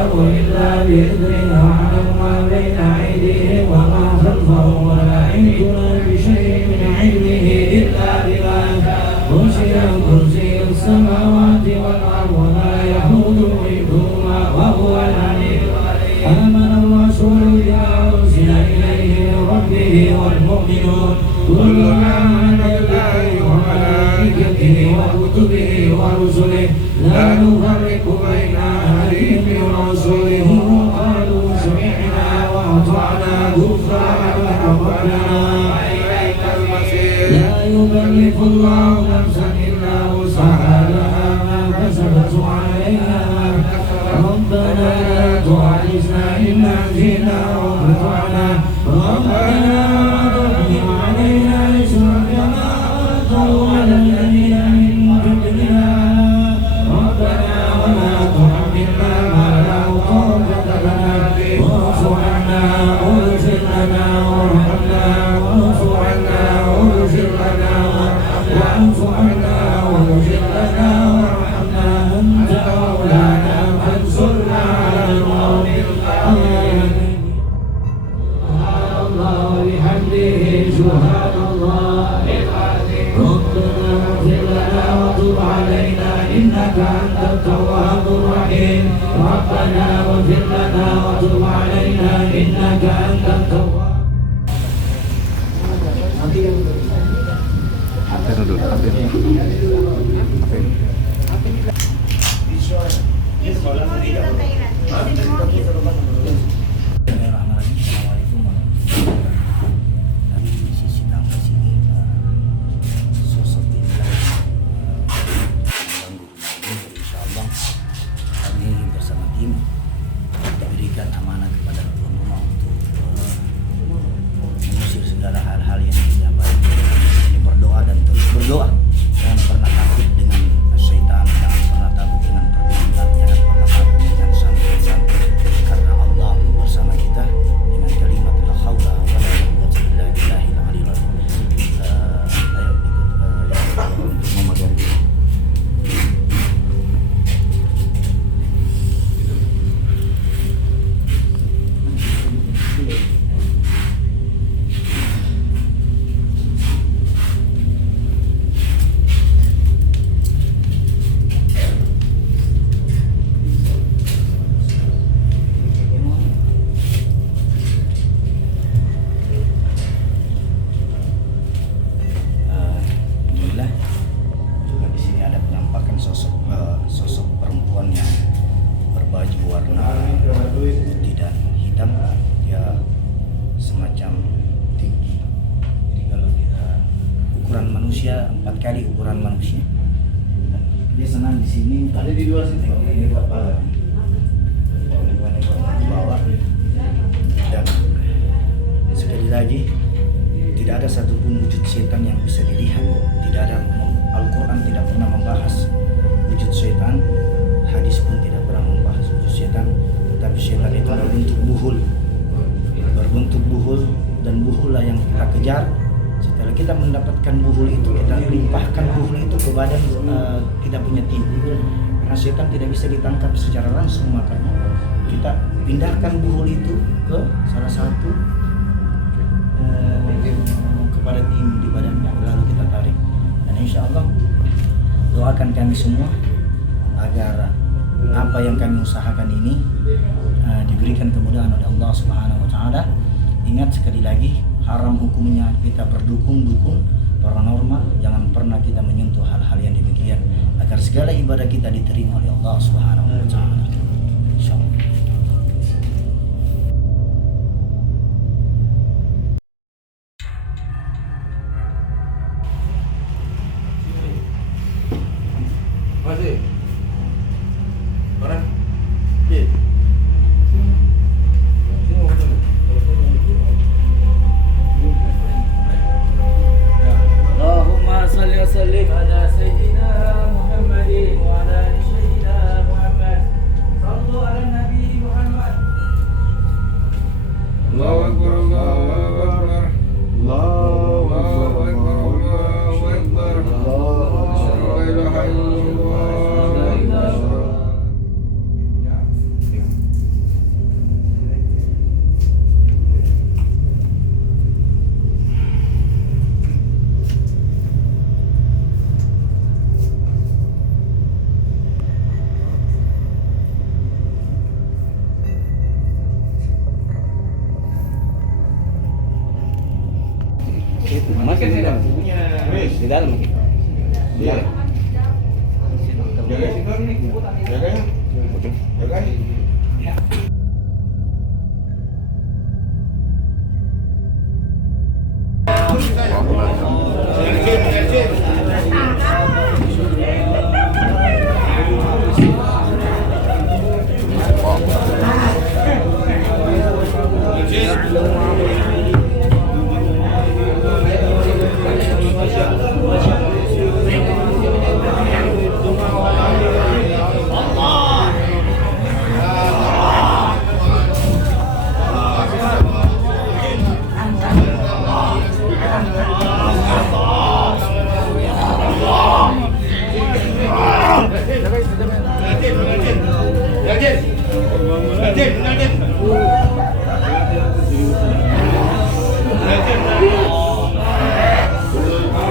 يشاء إلا بإذنه يعلم ما بين أيديهم وما خلفهم ولا يحيطون بشيء من علمه إلا بما شاء وسع كرسي السماوات والأرض ولا يحوده حفظهما وهو العلي العظيم آمن الرسول بما أرسل إليه من ربه والمؤمنون كل آمن بالله وملائكته وكتبه ورسله لا نفرق بين أحد من رسله وقالوا سمعنا وأطعنا غفرانك ربنا وإليك المصير لا يكلف الله نفسا إلا وسعها لها ما كسبت وعليها ربنا لا تعجزنا إن نسينا وأطعنا ربنا وتحمل علينا إصرا كما أنزلوا على الذين من قبلنا ربنا ولا تحملنا ما لا طاقة لنا به واعف عنا واغفر لنا وارحمنا واعف عنا واغفر لنا واعف عنا واغفر لنا وارحمنا أنت مولانا فانصرنا على القوم الكافرين سبحان الله وبحمده سبحان الله العظيم ربنا اغفر لنا وتب علينا إنك أنت التواب الرحيم ربنا اغفر لنا وتب علينا إنك أنت التواب diberikan amanah kepada tuan rumah untuk mengusir segala hal-hal yang tidak baik. Ini berdoa dan terus berdoa. Jangan pernah takut dengan syaitan, jangan pernah takut dengan perbuatan, jangan pernah takut dengan santet-santet, karena Allah bersama kita dengan kalimat la haula wa la quwwata illa billahil aliyil azim. Ayo ikut untuk memegang ini. Sosok perempuan yang berbaju warna putih dan hitam, dia semacam tinggi. Jadi kalau kita ukuran manusia 4 kali ukuran manusia, dia senang di sini. Ada di luar sini. Ini apa? Di bawah. Dan sekali lagi, tidak ada satupun wujud setan yang bisa dilihat. Tidak ada, Al-Quran tidak pernah membahas wujud setan, hadis pun tidak pernah membahas wujud setan. Tetapi setan itu berbentuk buhul, dan buhullah yang kita kejar. Setelah kita mendapatkan buhul itu, kita limpahkan buhul itu ke badan kita punya tim. Karena setan tidak bisa ditangkap secara langsung, makanya kita pindahkan buhul itu ke salah satu kepada tim di badannya, lalu kita tarik. Dan insya Allah doakan kami semua agar apa yang kami usahakan ini diberikan kemudahan oleh Allah Subhanahu wa taala. Ingat sekali lagi, haram hukumnya kita berdukung-dukung paranormal. Jangan pernah kita menyentuh hal-hal yang demikian agar segala ibadah kita diterima oleh Allah Subhanahu wa taala. Insyaallah. Masih orang B. Allahumma salli wa sallim ala sayyidina Muhammadin wa ala ali sayyidina Muhammad Wis. Di dalam. Iya. Jaga sih kan. Jaga ya. Jaga.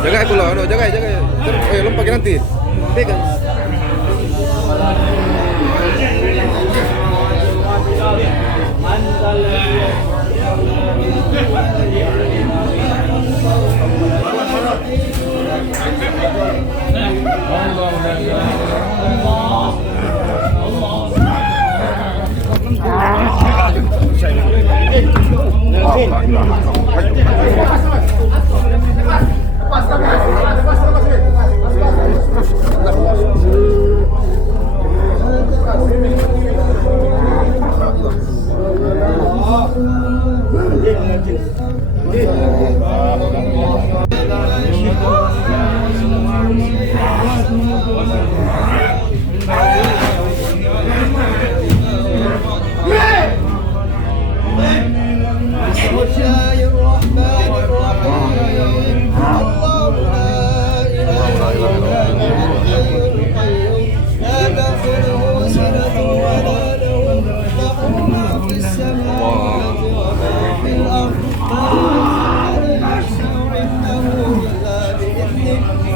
Jaga pula, no, jaga. Lompat ke nanti. Pegang.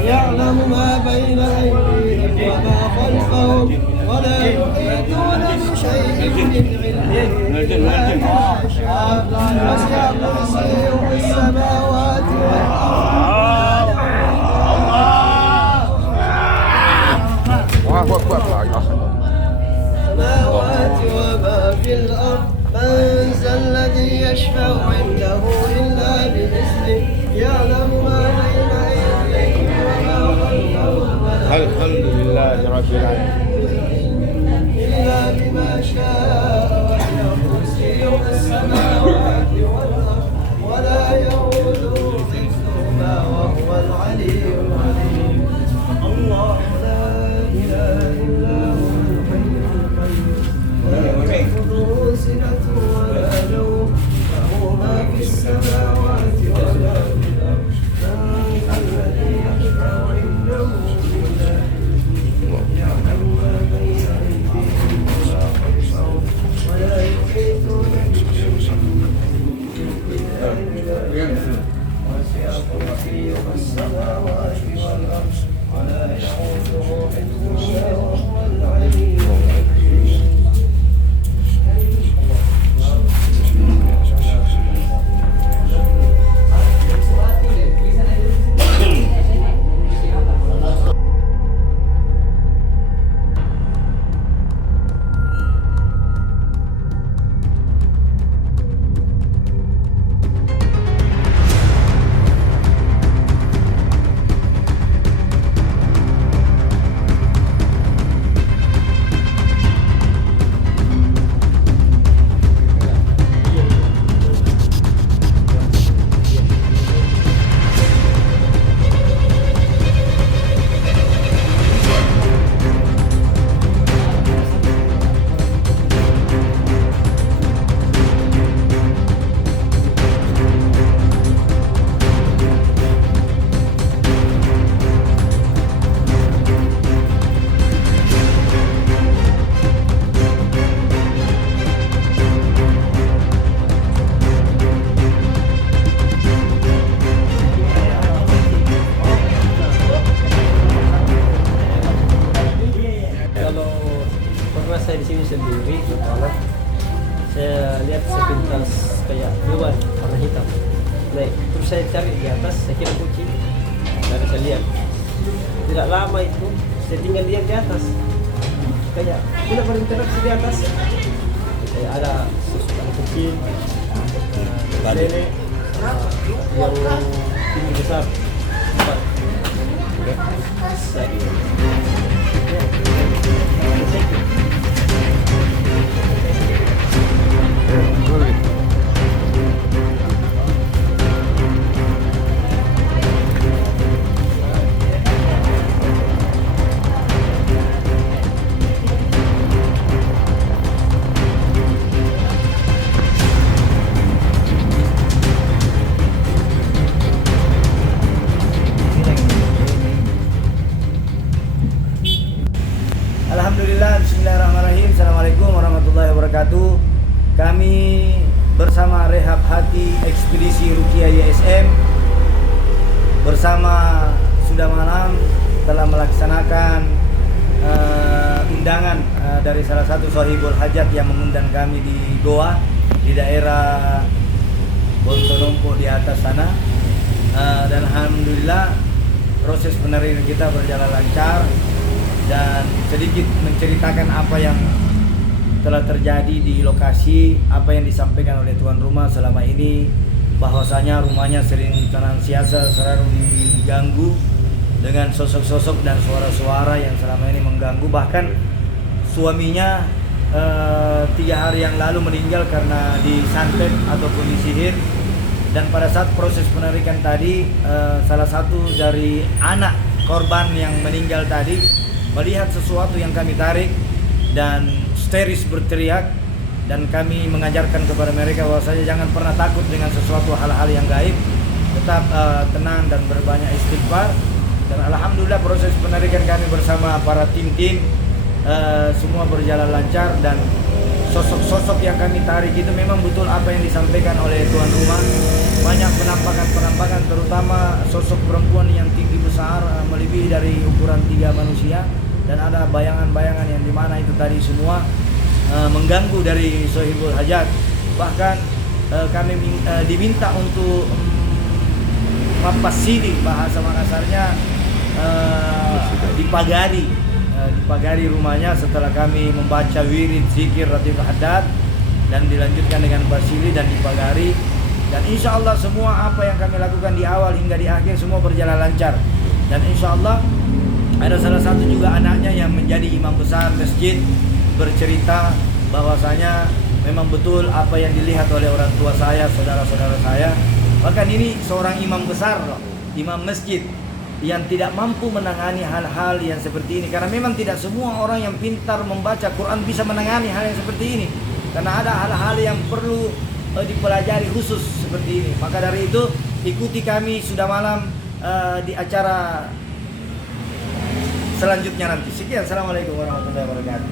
يعلم ما بين أيديهم وما خلفهم ولا يحيطون بشيء من علمه إلا بما شاء وسع كرسيه السماوات والأرض السماوات وما في الأرض من ذا الذي يشفع عنده إلا بإذنه يعلم ما بين أيديهم وما خلفهم الحمد لله رب العالمين. إلا بما شاء وسع كرسيه السماوات والأرض ولا يؤوده حفظهما وهو العلي العظيم. الله لا إله إلا هو الحي القيوم لا تأخذه سنة ولا نوم له ما في السماوات وما في الأرض من ذا الذي يشفع عنده إلا بإذنه يعلم ما بين أيديهم وما خلفهم ولا يحيطون بشيء وسع كرسيه السماوات والأرض ولا يؤوده حفظهما وهو العلي العظيم. Pernah saya di sini sendiri bertolak, saya lihat sepintas kayak hewan warna hitam naik. Terus saya cari di atas, saya kira kucing. Lalu saya lihat. Tidak lama itu, saya tinggal diam di atas. Kayak tidak berinteraksi di atas. Kayak ada sesuatu kucing, nenek yang tinggi besar. Empat. Saya Alhamdulillah, bismillahirrahmanirrahim. Assalamualaikum warahmatullahi wabarakatuh. Kami bersama Rehab Hati Ekspedisi Ruqyah YSM bersama Sudah Malam telah melaksanakan undangan dari salah satu Sohibul Hajat yang mengundang kami di Goa, di daerah Bontonompo di atas sana. Dan alhamdulillah proses penerimaan kita berjalan lancar. Dan sedikit menceritakan apa yang telah terjadi di lokasi, apa yang disampaikan oleh tuan rumah selama ini, bahwasanya rumahnya sering senantiasa selalu diganggu dengan sosok-sosok dan suara-suara yang selama ini mengganggu. Bahkan suaminya 3 hari yang lalu meninggal karena disantet ataupun disihir. Dan pada saat proses penarikan tadi, salah satu dari anak korban yang meninggal tadi melihat sesuatu yang kami tarik dan histeris berteriak, dan kami mengajarkan kepada mereka bahwasanya jangan pernah takut dengan sesuatu hal-hal yang gaib, tetap tenang dan berbanyak istighfar. Dan alhamdulillah proses penarikan kami bersama para tim-tim semua berjalan lancar, dan sosok-sosok yang kami tarik itu memang betul apa yang disampaikan oleh tuan rumah. Banyak penampakan terutama sosok perempuan yang tinggi besar, melebihi dari ukuran 3 manusia. Dan ada bayangan-bayangan yang dimana itu tadi semua mengganggu dari Sohibul Hajat. Bahkan kami diminta untuk mapasili, bahasa Makassarnya, dipagari rumahnya setelah kami membaca wirid, zikir, ratib haddad, dan dilanjutkan dengan pasili dan dipagari. Dan insya Allah semua apa yang kami lakukan di awal hingga di akhir semua berjalan lancar. Dan insya Allah ada salah satu juga anaknya yang menjadi imam besar masjid bercerita bahwasanya memang betul apa yang dilihat oleh orang tua saya, saudara-saudara saya. Bahkan ini seorang imam besar loh, imam masjid yang tidak mampu menangani hal-hal yang seperti ini. Karena memang tidak semua orang yang pintar membaca Quran bisa menangani hal yang seperti ini. Karena ada hal-hal yang perlu dipelajari khusus seperti ini. Maka dari itu ikuti kami Sudah Malam di acara selanjutnya nanti. Sekian, assalamualaikum warahmatullahi wabarakatuh.